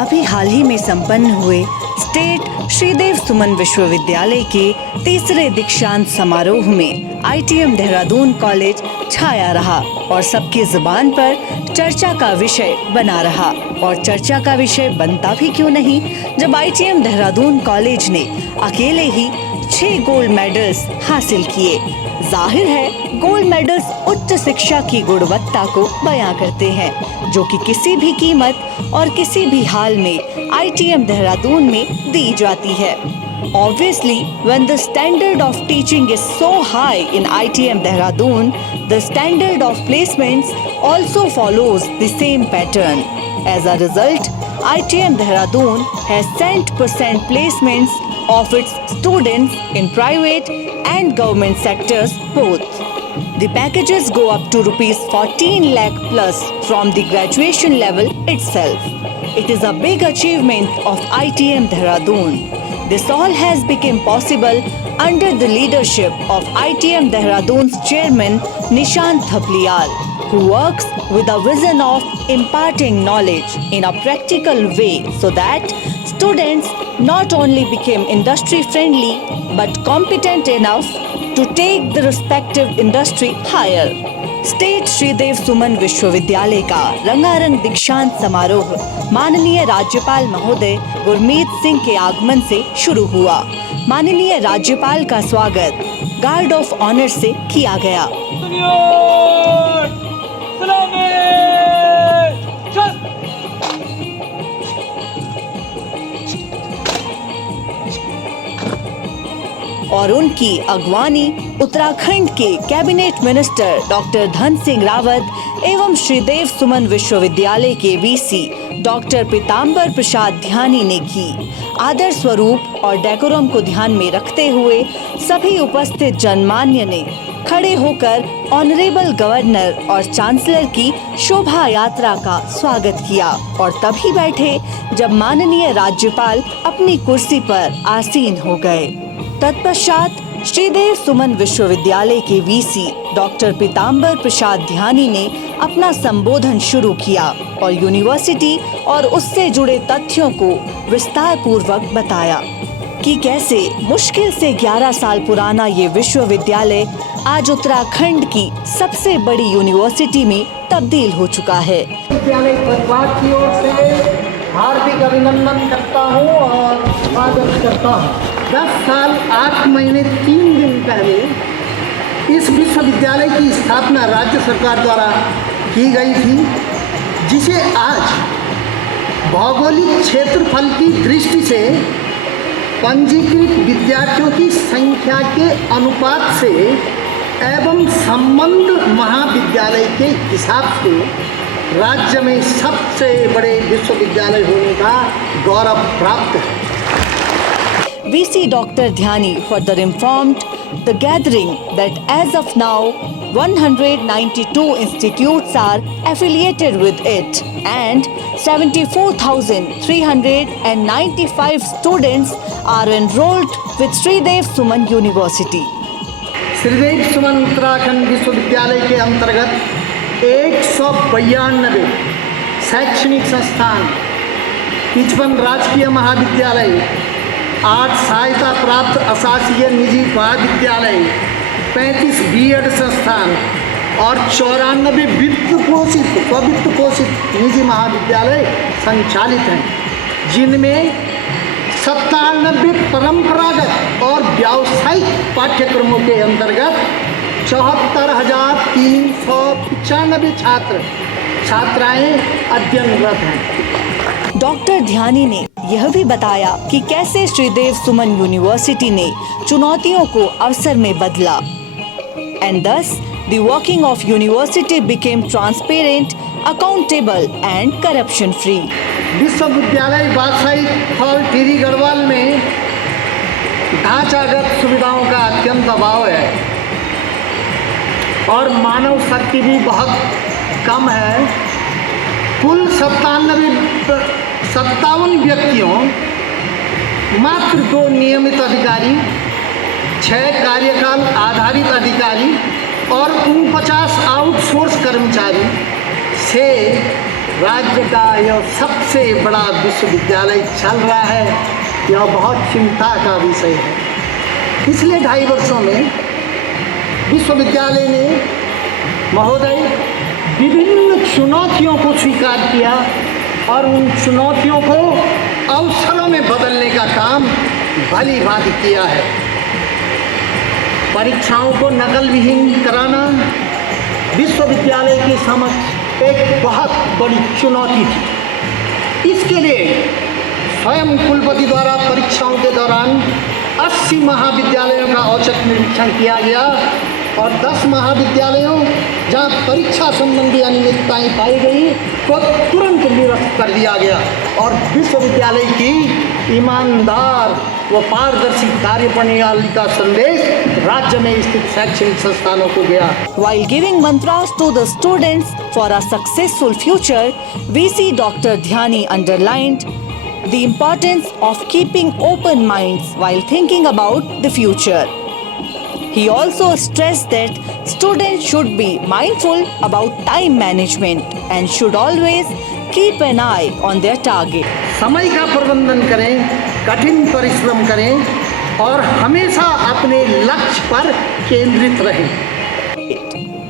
अभी हाल ही में संपन्न हुए स्टेट श्रीदेव सुमन विश्वविद्यालय के तीसरे दीक्षांत समारोह में ITM देहरादून कॉलेज छाया रहा और सबकी जुबान पर चर्चा का विषय बना रहा। और चर्चा का विषय बनता भी क्यों नहीं जब ITM देहरादून कॉलेज ने अकेले ही 6 गोल्ड मेडल्स हासिल किए। जाहिर है गोल्ड मेडल्स उच्च शिक्षा की गुणवत्ता को बयां करते हैं, जो कि किसी भी कीमत और किसी भी हाल में ITM देहरादून में दी जाती है। Obviously, when the standard of teaching is so high in ITM Dehradun, the standard of placements also follows the same pattern. As a result, ITM Dehradun has sent percent placements of its students in private and government sectors both. The packages go up to rupees 14 lakh plus from the graduation level itself. It is a big achievement of ITM Dehradun. This all has become possible under the leadership of ITM Dehradun's chairman Nishant Thapliyal, who works with a vision of imparting knowledge in a practical way so that students not only become industry friendly but competent enough to take the respective industry higher. State Sridev Suman विश्वविद्यालय का रंगारंग दीक्षांत समारोह माननीय राज्यपाल महोदय गुरमीत सिंह के आगमन से शुरू हुआ। माननीय राज्यपाल का स्वागत गार्ड ऑफ ऑनर से किया गया। और उनकी अगवानी उत्तराखंड के cabinet minister doctor Dhan Singh Rawat एवं श्रीदेव सुमन विश्वविद्यालय के VC डॉक्टर पीताम्बर प्रसाद ध्यानी ने की। आदर स्वरूप और डेकोरम को ध्यान में रखते हुए सभी उपस्थित जनमान्य ने खड़े होकर ऑनरेबल गवर्नर और चांसलर की शोभा यात्रा का स्वागत किया और तभी बैठे जब माननीय राज्यपाल अपनी कुर्सी पर आसीन हो गए। तत्पश्चात श्रीदेव सुमन विश्वविद्यालय के VC डॉक्टर पीताम्बर प्रसाद ध्यानी ने अपना संबोधन शुरू किया और यूनिवर्सिटी और उससे जुड़े तथ्यों को विस्तार पूर्वक बताया कि कैसे मुश्किल से 11 साल पुराना ये विश्वविद्यालय आज उत्तराखंड की सबसे बड़ी यूनिवर्सिटी में तब्दील हो चुका है। विद्यालय परिवार की ओर से हार्दिक अभिनंदन करता हूँ और स्वागत करता हूँ। 10 साल 8 महीने 3 दिन पहले इस विश्वविद्यालय की स्थापना राज्य सरकार द्वारा की गई थी, जिसे आज भौगोलिक क्षेत्रफल की दृष्टि से पंजीकृत विद्यार्थियों की संख्या के अनुपात से एवं संबंध महाविद्यालय के हिसाब से राज्य में सबसे बड़े विश्वविद्यालय होने का गौरव प्राप्त है। VC Dr. Dhyani further informed the gathering that as of now 192 institutes are affiliated with it and 74,395 students are enrolled with Shridev Suman University. Shridev सुमन उत्तराखंड विश्वविद्यालय के अंतर्गत 192 शैक्षणिक संस्थान, 55 राजकीय महाविद्यालय, 8 सहायता प्राप्त अशासकीय निजी महाविद्यालय, 35 B.Ed संस्थान और 94 वित्त पोषित निजी महाविद्यालय संचालित हैं, जिनमें 97 परंपरागत और व्यावसायिक पाठ्यक्रमों के अंतर्गत 74,395 छात्राएं अध्ययनरत हैं। डॉक्टर ध्यानी ने यह भी बताया कि कैसे श्रीदेव सुमन यूनिवर्सिटी ने चुनौतियों को अवसर में बदला and thus the working of university became transparent, accountable and corruption free. विश्वविद्यालय व्यावसायिक स्थल टिहरी गढ़वाल में ढांचागत सुविधाओं का अत्यंत अभाव है और मानव शक्ति भी बहुत कम है। कुल 57 व्यक्तियों, मात्र 2 नियमित अधिकारी, 6 कार्यकाल आधारित अधिकारी और 49 आउटसोर्स कर्मचारी से राज्य का यह सबसे बड़ा विश्वविद्यालय चल रहा है, यह बहुत चिंता का विषय है। पिछले 2.5 वर्षों में विश्वविद्यालय ने महोदय विभिन्न चुनौतियों को स्वीकार किया और उन चुनौतियों को अवसरों में बदलने का काम भली भांति किया है। परीक्षाओं को नकल विहीन कराना विश्वविद्यालय के समक्ष एक बहुत बड़ी चुनौती थी। इसके लिए स्वयं कुलपति द्वारा परीक्षाओं के दौरान 80 महाविद्यालयों का औचक निरीक्षण किया गया और 10 महाविद्यालयों जहां परीक्षा संबंधी अनियमितताएं पाई गई को तुरंत निरस्त कर दिया गया और विश्वविद्यालय की ईमानदार व पारदर्शी कार्य प्रणाली का संदेश राज्य में स्थित शैक्षणिक संस्थानों को गया। While giving mantras to the students for a successful future, VC Dr. Dhyani underlined the importance of keeping open minds while thinking about the future. He also stressed that students should be mindful about time management and should always keep an eye on their target. समय का प्रबंधन करें, कठिन परिश्रम करें और हमेशा अपने लक्ष्य पर केंद्रित रहें।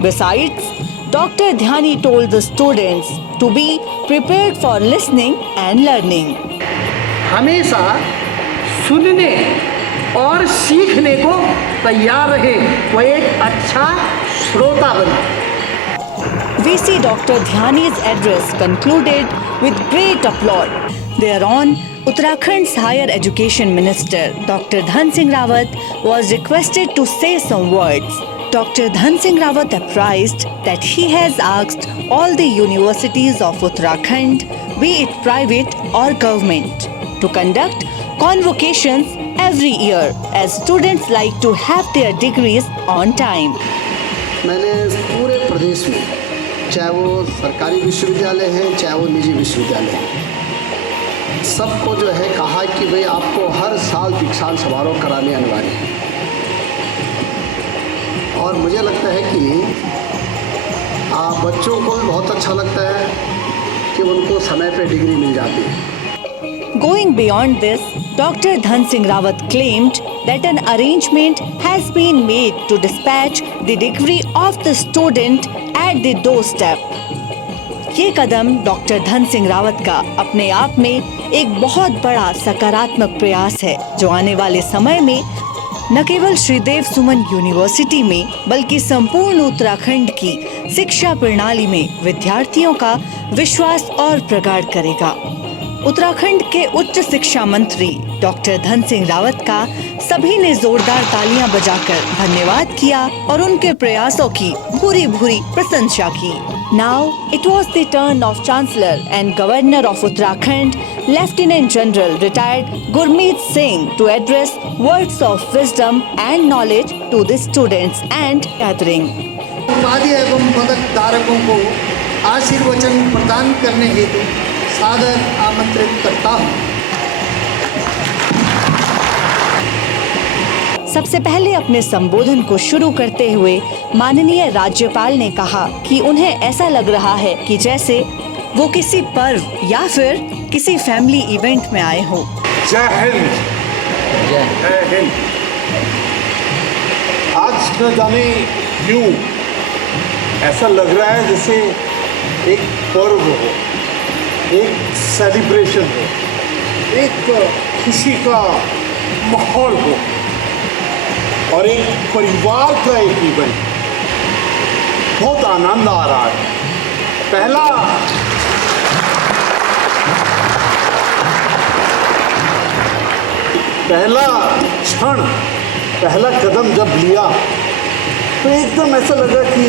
Besides, Dr. Dhyani told the students to be prepared for listening and learning. हमेशा सुनने और सीखने को तैयार रहे, वह एक अच्छा श्रोता बने। VC Dr. Dhyani's address concluded with great applause. Thereon, Uttarakhand's Higher Education Minister Dr. Dhan Singh Rawat was requested to say some words. Dr. Dhan Singh Rawat apprised that he has asked all the universities of Uttarakhand, be it private or government, to conduct convocations every year as students like to have their degrees on time. मैंने पूरे प्रदेश में, चाहे वो सरकारी विश्वविद्यालय हैं चाहे वो निजी विश्वविद्यालय हैं, सबको जो है कहा कि भाई आपको हर साल दीक्षांत समारोह कराने अनिवार्य है। और मुझे लगता है कि बच्चों को भी बहुत अच्छा लगता है कि उनको समय पे डिग्री मिल जाती है। Going beyond this, Dr. Dhan Singh Rawat claimed that an arrangement has been made to dispatch the degree of the student at the doorstep. ये कदम डॉक्टर धन सिंह रावत का अपने आप में एक बहुत बड़ा सकारात्मक प्रयास है जो आने वाले समय में न केवल श्रीदेव सुमन यूनिवर्सिटी में बल्कि संपूर्ण उत्तराखंड की शिक्षा प्रणाली में विद्यार्थियों का विश्वास और प्रगाढ़ करेगा। उत्तराखंड के उच्च शिक्षा मंत्री डॉक्टर धन सिंह रावत का सभी ने जोरदार तालियां बजाकर धन्यवाद किया और उनके प्रयासों की भूरी भूरी प्रशंसा की। Now it was the turn of Chancellor and Governor of Uttarakhand, Lieutenant General retired Gurmeet Singh to address words of wisdom and knowledge to the students and gathering. उपाधि एवं पदक धारकों को आशीर्वचन प्रदान करने हेतु सादर आमंत्रित करता हूँ। सबसे पहले अपने संबोधन को शुरू करते हुए माननीय राज्यपाल ने कहा कि उन्हें ऐसा लग रहा है कि जैसे वो किसी पर्व या फिर किसी फैमिली इवेंट में आए हों। जय हिंद। जय हिंद। आज न जाने क्यों ऐसा लग रहा है जैसे एक पर्व हो, एक सेलिब्रेशन हो, एक खुशी का माहौल हो और एक परिवार का एक इवेंट। बहुत आनंद आ रहा है। पहला क्षण, पहला कदम जब लिया तो एकदम ऐसा लगा कि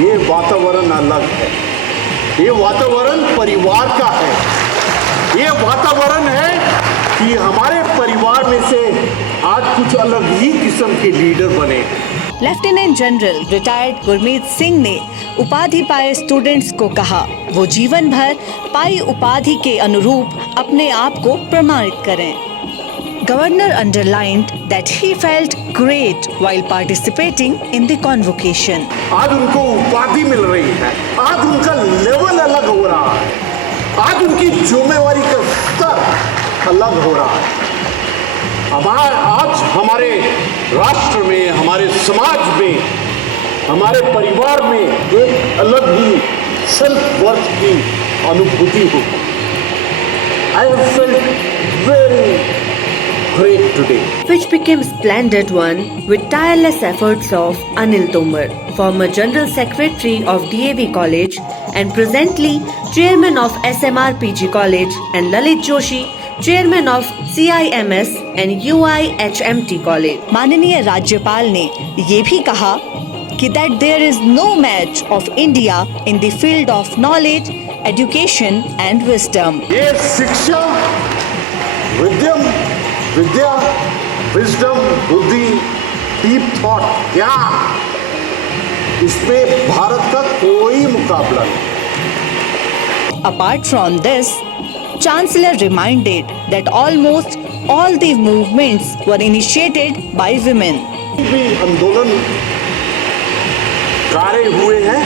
ये वातावरण अलग है, ये वातावरण परिवार का है, ये वातावरण है कि हमारे परिवार में से आज कुछ अलग ही किस्म के लीडर बने। Lieutenant general retired Gurmeet Singh ने उपाधि पाए स्टूडेंट्स को कहा वो जीवन भर पाई उपाधि के अनुरूप अपने आप को प्रमाणित करें। Governor underlined that he felt great while participating in the convocation. आज उनको उपाधि मिल रही है, आज उनका लेवल अलग हो रहा है, आज उनकी जिम्मेवारी का स्तर अलग हो रहा है। आज हमारे राष्ट्र में, हमारे समाज में, हमारे परिवार में एक अलग ही सेल्फ वर्थ की अनुभूति होगी। I have felt very great today. Which became splendid one with tireless efforts of Anil Tomar, former General Secretary of DAV College and presently Chairman of SMR PG College, and Lalit Joshi, Chairman of CIMS and UIHMT College. माननीय राज्यपाल ने ये भी कहा कि that there is no match of India in the field of knowledge, education and wisdom. ये शिक्षा, विद्या, wisdom, बुद्धि, डीप थॉट, क्या इसमें भारत का कोई मुकाबला नहीं। Apart from this, Chancellor reminded that almost all the movements were initiated by women. भी आंदोलन कार्य हुए हैं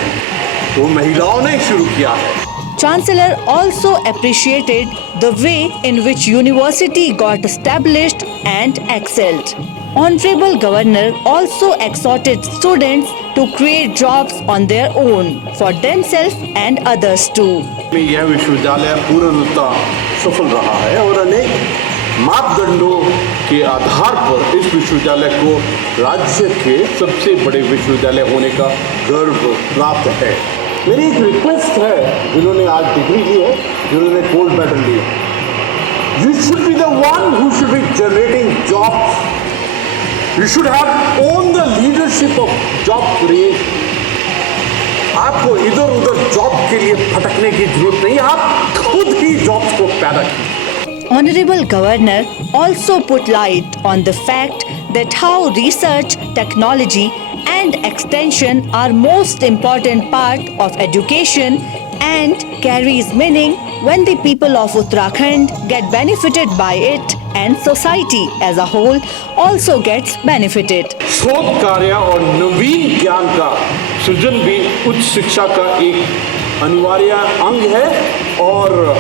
वो महिलाओं ने शुरू किया है। Chancellor also appreciated the way in which university got established and excelled. Honorable Governor also exhorted students to create jobs on their own for themselves and others too. यह विश्वविद्यालय पूर्णतः सफल रहा है और अनेक मापदंडों के आधार पर इस विश्वविद्यालय को राज्य के सबसे बड़े विश्वविद्यालय होने का गर्व प्राप्त है। मेरी एक रिक्वेस्ट है, जिन्होंने आज डिग्री ली है, जिन्होंने गोल्ड मेडल लिया, you should be the one who should be generating jobs, you should have own the leadership of job creation. आपको इधर उधर जॉब के लिए भटकने की जरूरत नहीं, आप खुद ही जॉब्स को पैदा कीजिए। Honorable Governor also put light on the fact that how research, technology and extension are most important part of education and carries meaning when the people of Uttarakhand get benefited by it and society as a whole also gets benefited. शोध कार्य और नवीन ज्ञान का सृजन भी उच्च शिक्षा का एक अनिवार्य अंग है और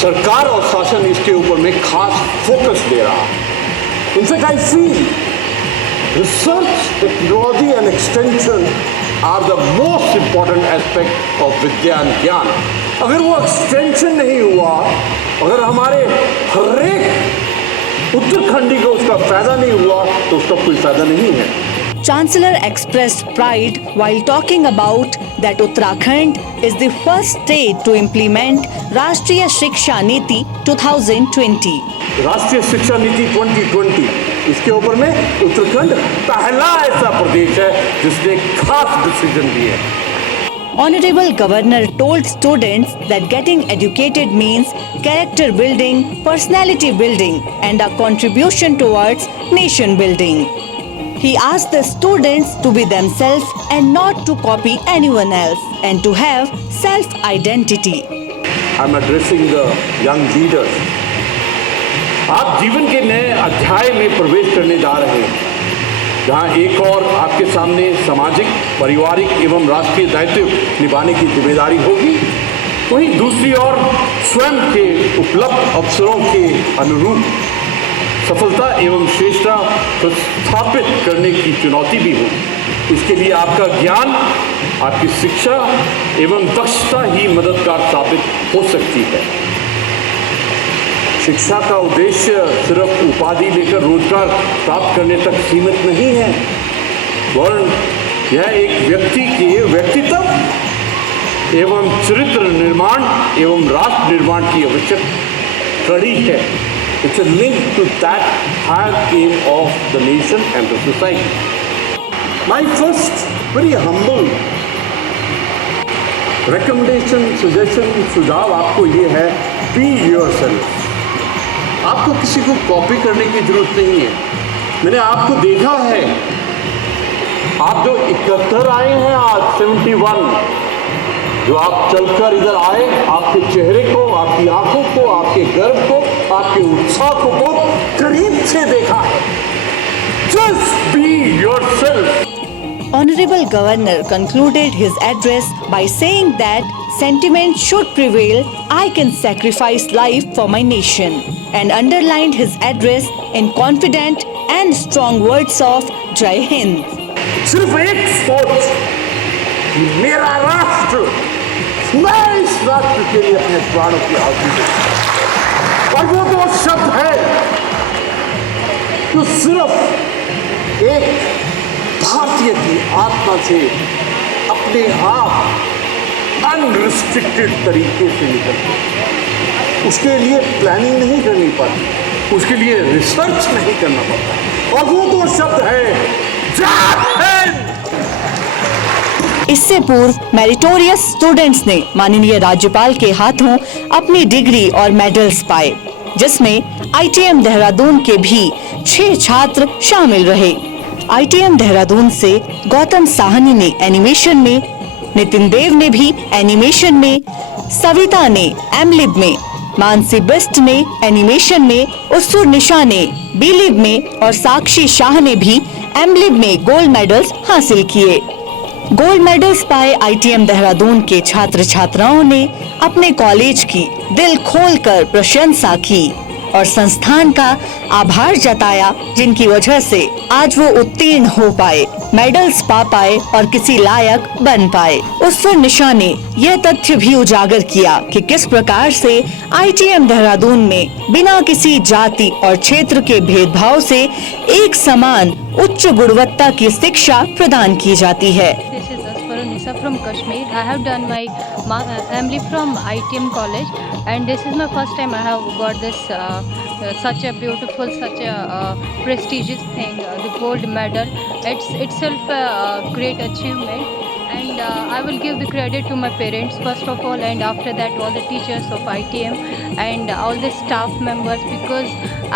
सरकार और शासन इसके ऊपर में खास फोकस दे रहा है। In fact I feel research, technology and extension are the most important aspect of Vidya and ज्ञान। अगर वो एक्सटेंशन नहीं हुआ, अगर हमारे हर एक उत्तराखंडी को उसका फायदा नहीं हुआ तो उसका कोई फायदा नहीं है। Chancellor expressed pride while talking about that Uttarakhand is the first state to implement Rashtriya Shiksha Niti 2020. राष्ट्रीय शिक्षा नीति 2020 इसके ऊपर में उत्तराखंड पहला ऐसा प्रदेश है जिसने खास डिसीजन लिए। Honorable Governor told students that getting educated means character building, personality building and a contribution towards nation building. He asked the students to be themselves and not to copy anyone else and to have self-identity. I'm addressing the young leaders. आप जीवन के नए अध्याय में प्रवेश करने जा रहे हैं, जहां एक और आपके सामने सामाजिक, पारिवारिक एवं राष्ट्रीय दायित्व निभाने की जिम्मेदारी होगी, वहीं दूसरी ओर स्वयं के उपलब्ध अवसरों के अनुरूप सफलता एवं श्रेष्ठता स्थापित करने की चुनौती भी होगी। इसके लिए आपका ज्ञान, आपकी शिक्षा एवं दक्षता ही मददगार साबित हो सकती है। शिक्षा का उद्देश्य सिर्फ उपाधि लेकर रोजगार प्राप्त करने तक सीमित नहीं है, वरन यह एक व्यक्ति के व्यक्तित्व एवं चरित्र निर्माण एवं राष्ट्र निर्माण की आवश्यक कड़ी है। It's a link to that higher aim of the nation and the society. My first very humble recommendation, suggestion, सुझाव आपको ये है, be yourself. आपको किसी को कॉपी करने की जरूरत नहीं है। मैंने आपको देखा है, आप जो 71 आए हैं आज 71, जो आप चलकर इधर आए, आपके चेहरे को, आपकी आंखों को, आपके गर्व को आपके उत्साह को बहुत करीब से देखा है। Just be yourself. Honorable Governor concluded his address by saying that sentiment should prevail, I can sacrifice life for my nation, and underlined his address in confident and strong words of Jai Hind. सिर्फ एक सोच कि मेरा राष्ट्र, मैं इस राष्ट्र के लिए अपने प्राणों की आहुति दूं। और वो तो शब्द है जो सिर्फ एक भारतीय की आत्मा से अपने आप अनरिस्ट्रिक्टेड तरीके से निकलते। उसके लिए प्लानिंग नहीं करनी पड़ती, उसके लिए रिसर्च नहीं करना पड़ता। और वो तो शब्द है जय हिंद। इससे पूर्व मेरिटोरियस स्टूडेंट्स ने माननीय राज्यपाल के हाथों अपनी डिग्री और मेडल्स पाए, जिसमें आईटीएम देहरादून के भी 6 छात्र शामिल रहे। आईटीएम देहरादून से गौतम साहनी ने एनिमेशन में, नितिन देव ने भी एनिमेशन में, सविता ने एमलिब में, मानसी बिस्ट ने एनिमेशन में, उत्सुर निशा ने बीलिब में और साक्षी शाह ने भी एमलिब में गोल्ड मेडल्स हासिल किए। गोल्ड मेडल्स पाए आईटीएम देहरादून के छात्र छात्राओं ने अपने कॉलेज की दिल खोलकर प्रशंसा की और संस्थान का आभार जताया, जिनकी वजह से आज वो उत्तीर्ण हो पाए, मेडल्स पा पाए और किसी लायक बन पाए। उत्सुर निशा ने यह तथ्य भी उजागर किया कि किस प्रकार से आईटीएम देहरादून में बिना किसी जाति और क्षेत्र के भेदभाव से एक समान उच्च गुणवत्ता की शिक्षा प्रदान की जाती है। Nisa from Kashmir. I have done my MLib from ITM college, and this is my first time I have got this such a beautiful, such a prestigious thing, the gold medal. It's itself a great achievement, and I will give the credit to my parents first of all, and after that all the teachers of ITM and all the staff members, because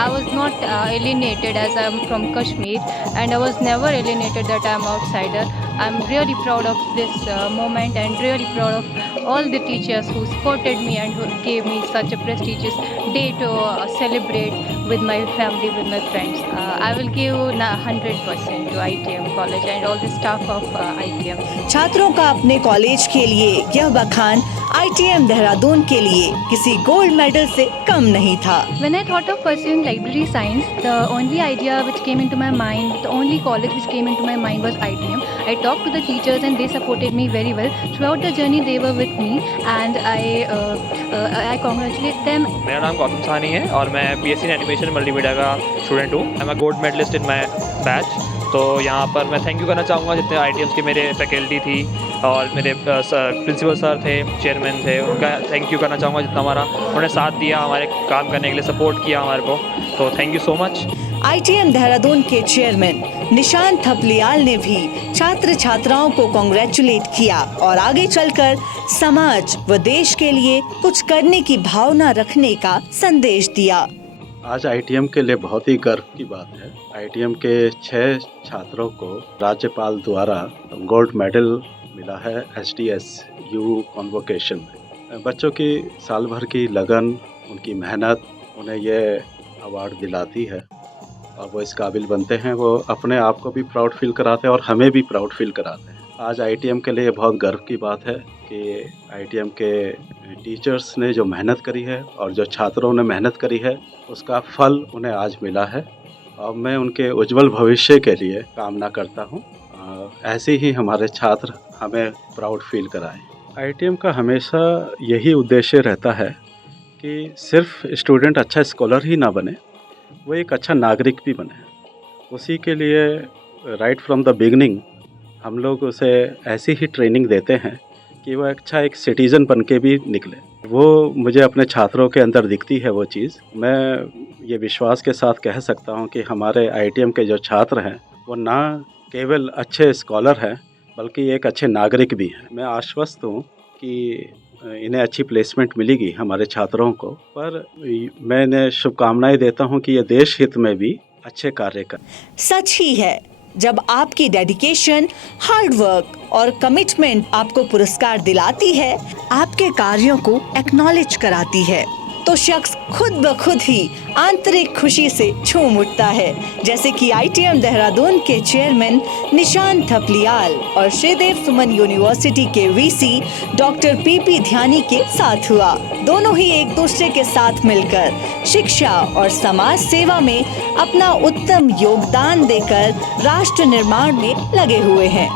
I was not alienated as I am from Kashmir, and I was never alienated that I am outsider. I'm really proud of this moment and really proud of all the teachers who supported me and who gave me such a prestigious day to celebrate with my family, with my friends. I will give 100% to ITM college and all the staff of ITM. छात्रों का अपने college के लिए यह बखान ITM Dehradun के लिए किसी गोल्ड मेडल से कम नहीं था। When I thought of pursuing library science, the only idea which came into my mind, the only college which came into my mind was ITM. I talked to the teachers and they supported me very well. Throughout the journey they were with me and I congratulate them. मेरा नाम गौतम साहनी है और मैं BSc in animation multimedia का student हूँ। I am a gold medallist in my batch. तो यहाँ पर मैं थैंक यू करना चाहूँगा जितने आईटीएम्स के मेरे फैकल्टी थी और मेरे प्रिंसिपल सर थे, चेयरमैन थे, उनका थैंक यू करना चाहूँगा जितना हमारा उन्होंने साथ दिया, हमारे काम करने के लिए सपोर्ट किया हमारे को। तो thank you so much. ITM Dehradun के चेयरमैन निशान थपलियाल ने भी छात्र छात्राओं को कांग्रेचुलेट किया और आगे चलकर समाज व देश के लिए कुछ करने की भावना रखने का संदेश दिया। आज आईटीएम के लिए बहुत ही गर्व की बात है। आईटीएम के 6 छात्रों को राज्यपाल द्वारा गोल्ड मेडल मिला है SDSU कॉन्वोकेशन में। बच्चों की साल भर की लगन, उनकी मेहनत उन्हें ये अवार्ड दिलाती है और वो इस काबिल बनते हैं। वो अपने आप को भी प्राउड फील कराते हैं और हमें भी प्राउड फील कराते हैं। आज आईटीएम के लिए बहुत गर्व की बात है कि आईटीएम के टीचर्स ने जो मेहनत करी है और जो छात्रों ने मेहनत करी है उसका फल उन्हें आज मिला है और मैं उनके उज्जवल भविष्य के लिए कामना करता हूँ। ऐसे ही हमारे छात्र हमें प्राउड फील कराएं। आईटीएम का हमेशा यही उद्देश्य रहता है कि सिर्फ स्टूडेंट अच्छा स्कॉलर ही ना बने, वो एक अच्छा नागरिक भी बने। उसी के लिए राइट फ्रॉम द बिगनिंग हम लोग उसे ऐसी ही ट्रेनिंग देते हैं कि वो अच्छा एक सिटीज़न बन के भी निकले। वो मुझे अपने छात्रों के अंदर दिखती है वो चीज़। मैं ये विश्वास के साथ कह सकता हूँ कि हमारे आईटीएम के जो छात्र हैं वो ना केवल अच्छे स्कॉलर हैं बल्कि एक अच्छे नागरिक भी हैं। मैं आश्वस्त हूँ कि इन्हें अच्छी प्लेसमेंट मिलेगी हमारे छात्रों को, पर मैं इन्हें शुभकामनाएं देता हूँ कि ये देश हित में भी अच्छे कार्य करें। सच ही है, जब आपकी डेडिकेशन, हार्ड वर्क और कमिटमेंट आपको पुरस्कार दिलाती है, आपके कार्यों को एक्नॉलेज कराती है, तो शख्स खुद ब खुद ही आंतरिक खुशी से झूम उठता है, जैसे कि ITM देहरादून के चेयरमैन निशान थपलियाल और श्रीदेव सुमन यूनिवर्सिटी के VC डॉक्टर PP ध्यानी के साथ हुआ। दोनों ही एक दूसरे के साथ मिलकर शिक्षा और समाज सेवा में अपना उत्तम योगदान देकर राष्ट्र निर्माण में लगे हुए हैं।